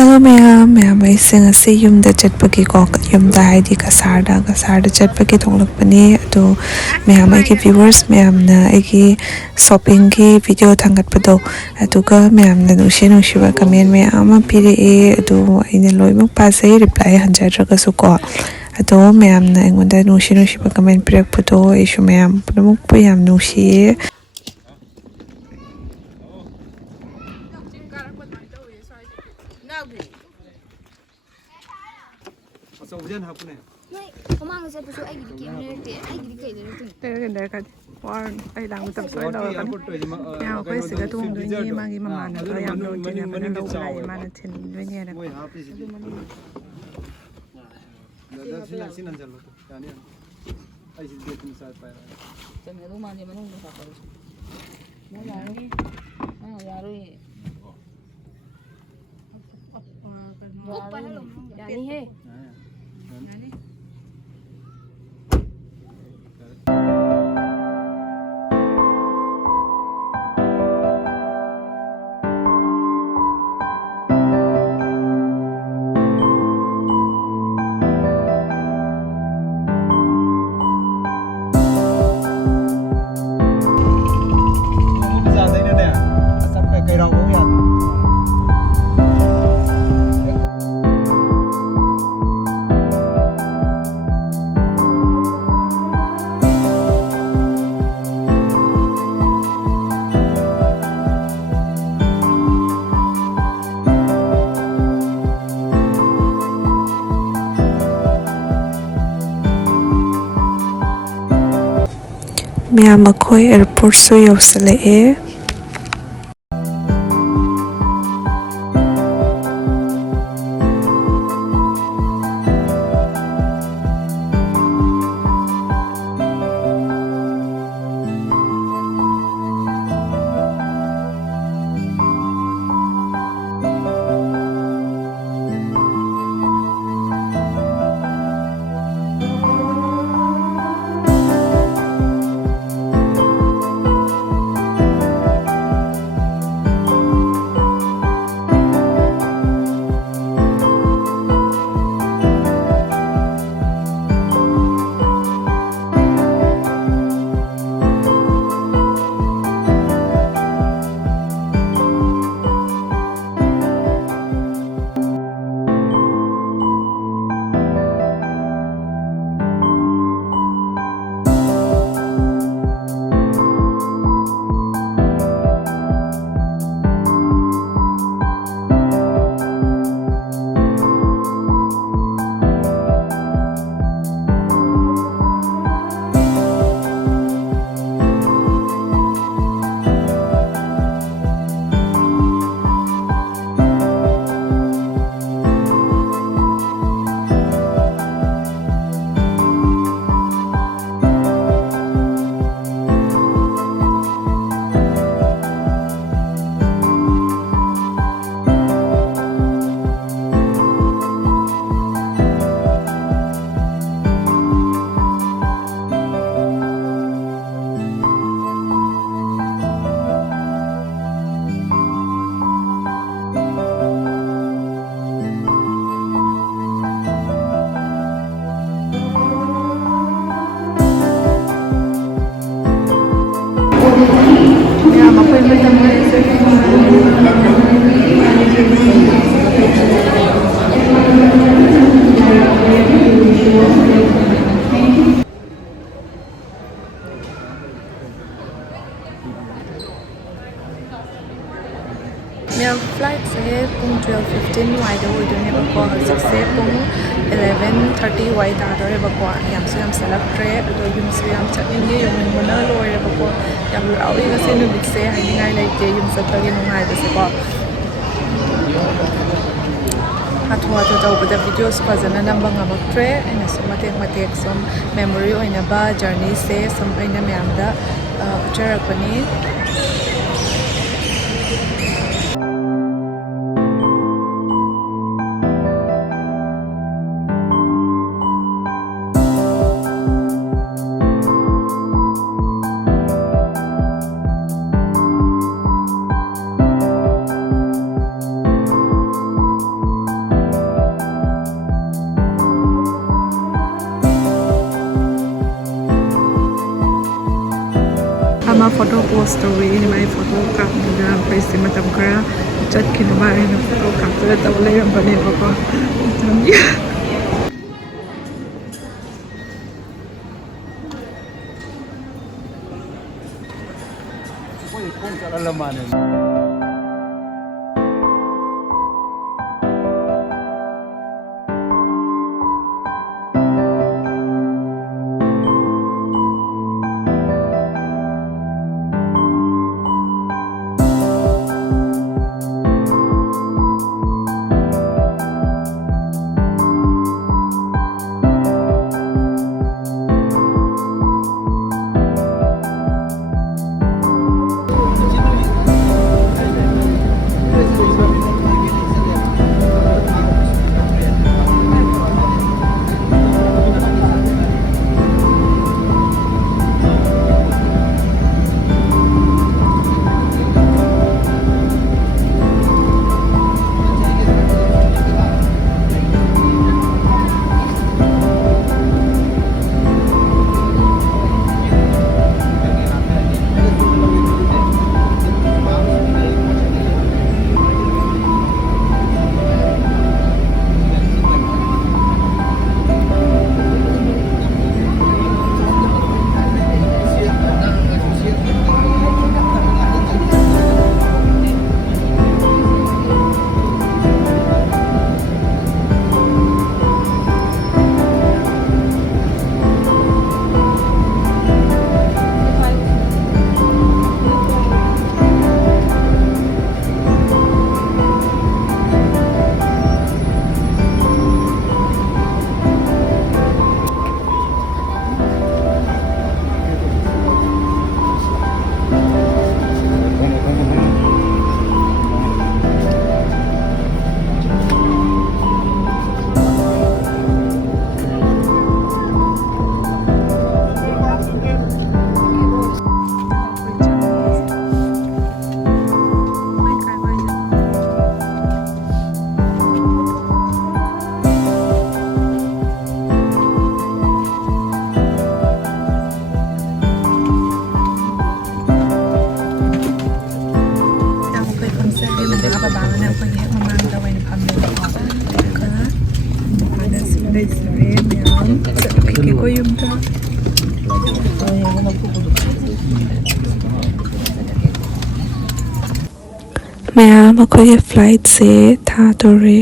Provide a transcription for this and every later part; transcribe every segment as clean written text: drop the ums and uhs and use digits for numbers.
Hello ma'am ay ngasi yumda chatpagi ko yumda haidi kasarda chatpagi thonglakpani ado ma'am ay viewers ma'am na ay shopping ki video thangatpado aduga ma'am na nungshi ba comment ma'am pire ado aina loimuk pasai reply hanjadraga su ko ado ma'am na aingonda nungshi ba comment pirakpado aishu ma'am pudamuk po yam nungshi 우전 하프네. 도망가서 부서 아기들 게임을 때 아기들이 그래 내가 war ay lang utab so daw kan ya ko siga tung do ni magi mama na to yam do tin na lo lai mana tin do ni na da sinan jallo yani ai sin de tin sa pa 좀 해도 많이 많은 거 같아. 야로 오빠 할로 야니 해 ma'am akhoi airport so yosale Ma'am flight se pung 12:15 wai da oi done ba ko se pung 11:30 wai da dore ba ko yam salak tre do yum se yam chat ni yum mona loi ba ko yam au ga se nu bit se hai ngai lai te yum sa ta ge nu ngai ba se ko atwa to daw ba videos pa zana namba nga ba tre ina so matek som memory oina ba journey se som aina ma'am da picture ko ni ꯑꯃ photo ꯄꯣꯁ ꯇꯧꯋꯤ ꯃꯥꯏ photo ꯀꯥꯞꯄꯗ ꯑꯩꯈꯣꯏꯁꯦ ꯃꯇꯝ ꯈꯔ ꯆꯠꯈꯤꯅꯕ ꯑꯩꯅ photo ꯀꯥꯞꯇꯅ ꯇꯧ ꯂꯩꯔꯝꯕꯅꯦꯕꯀꯣ ꯃꯣꯏ ꯈꯣꯡ ꯆꯠꯍꯜꯂ ꯃꯥꯜꯂꯦ ꯃꯌꯥꯝ ꯑꯩꯈꯣꯏꯒꯤ ꯐ꯭ꯂꯥꯏꯠꯁꯦ ꯊꯥꯗꯣꯔꯦ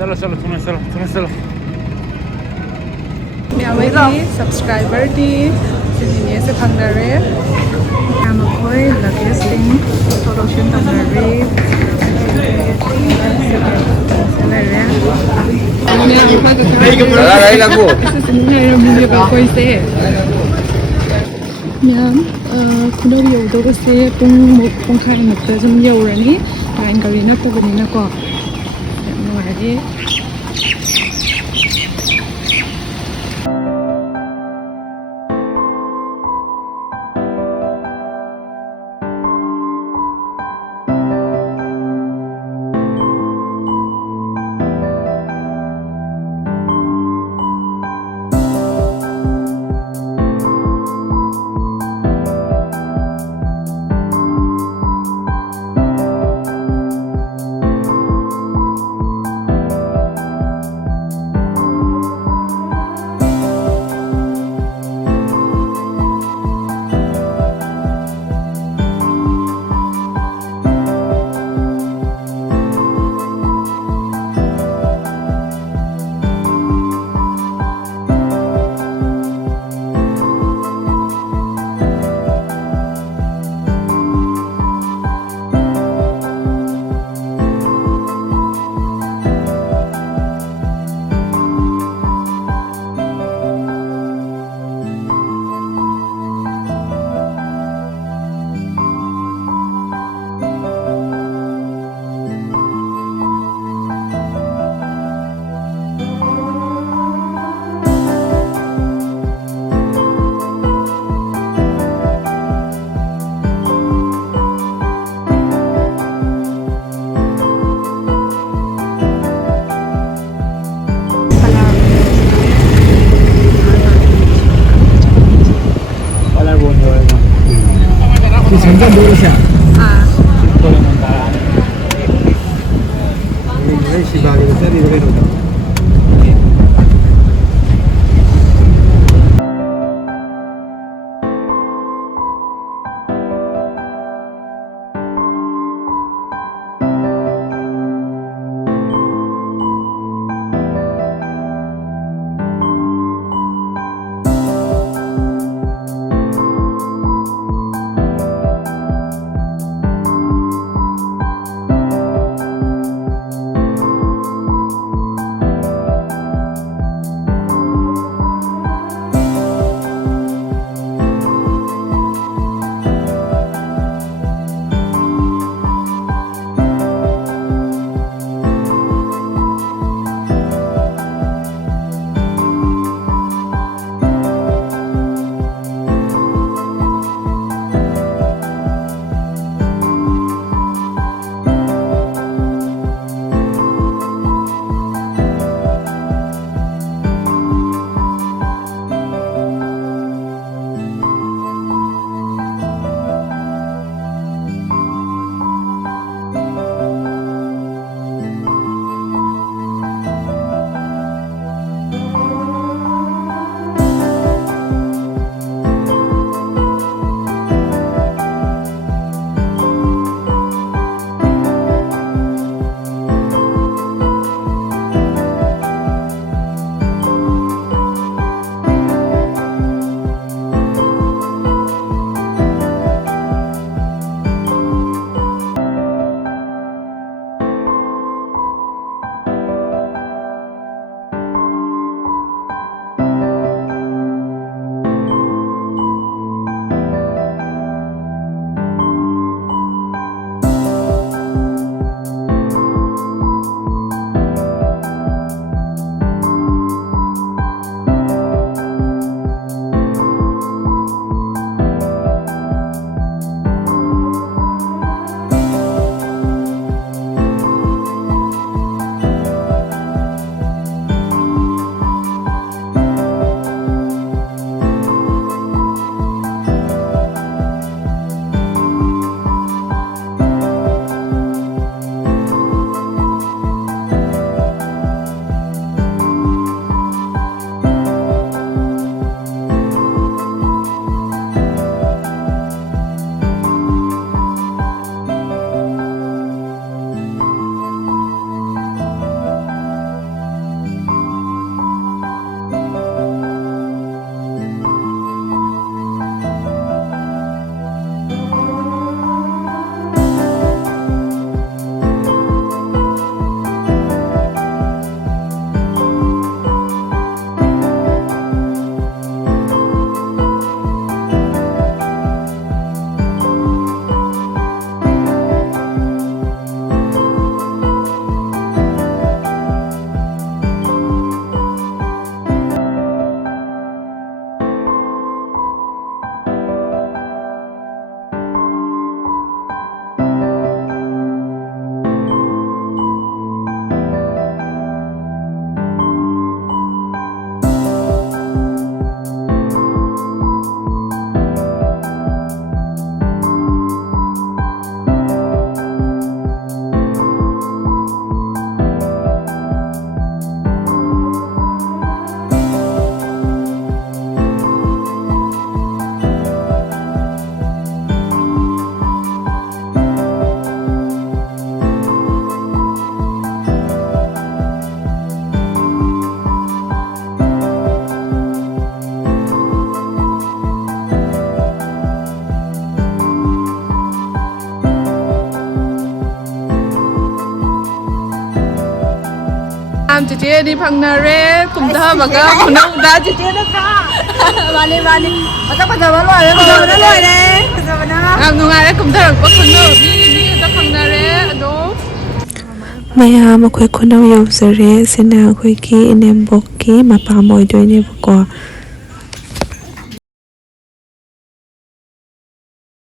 चलो चलो तुम्हें चलो ꯃꯌꯥꯝꯒꯤ ꯁꯕꯁꯀ꯭ꯔꯥꯏꯕꯔ ꯗꯤ ꯁꯤꯅꯤꯅꯦꯁꯦ ꯐꯪꯅꯔꯦ ꯃꯌꯥꯝ ꯑꯩꯈꯣꯏ ꯂꯒꯦꯖꯁꯤꯡ ꯂꯧꯊꯣꯛ ꯂꯧꯁꯤꯟ ꯇꯧꯅꯔꯦ ꯑꯩꯈꯣꯏꯁꯦ ꯃꯌꯥꯝ ꯈꯨꯅꯧ ꯌꯧꯗꯧꯕꯁꯦ ꯄꯨꯡꯈꯥꯏꯃꯨꯛꯇ ꯁꯨꯝ ꯌꯧꯔꯅꯤ ꯂꯥꯏꯟ ꯒꯥꯔꯤ ꯅꯠꯇꯕꯅꯤꯅꯀꯣ ꯌꯥꯝ ꯅꯨꯡꯉꯥꯏꯔꯦ 잠깐 모르셔. 아 이게 시바리고 때리고 이러다. ꯆꯤꯆꯦ ꯑꯅꯤ ꯐꯪꯅꯔꯦ ꯀꯨꯝꯊꯕꯒ ꯈꯨꯅꯧꯗ ꯆꯤꯆꯦ ꯅꯠꯇ꯭ꯔꯥ ꯃꯥꯅꯤ ꯃꯁꯛ ꯐꯖꯕ ꯂꯣꯏꯔꯦ ꯐꯖꯕꯅ ꯌꯥꯝ ꯅꯨꯡꯉꯥꯏꯔꯦ ꯀꯨꯝꯊꯔꯛꯄ ꯈꯨꯅꯧ ꯃꯤ ꯑꯃꯇ ꯐꯪꯅꯔꯦ ꯑꯗꯣ ꯃꯌꯥꯝ ꯑꯩꯈꯣꯏ ꯈꯨꯅꯧ ꯌꯧꯖꯔꯦ ꯑꯁꯤꯅ ꯑꯩꯈꯣꯏꯒꯤ ꯏꯅꯦꯝꯕꯣꯛꯀꯤ ꯃꯄꯥꯝ ꯑꯣꯏꯗꯣꯏꯅꯦꯕꯀꯣ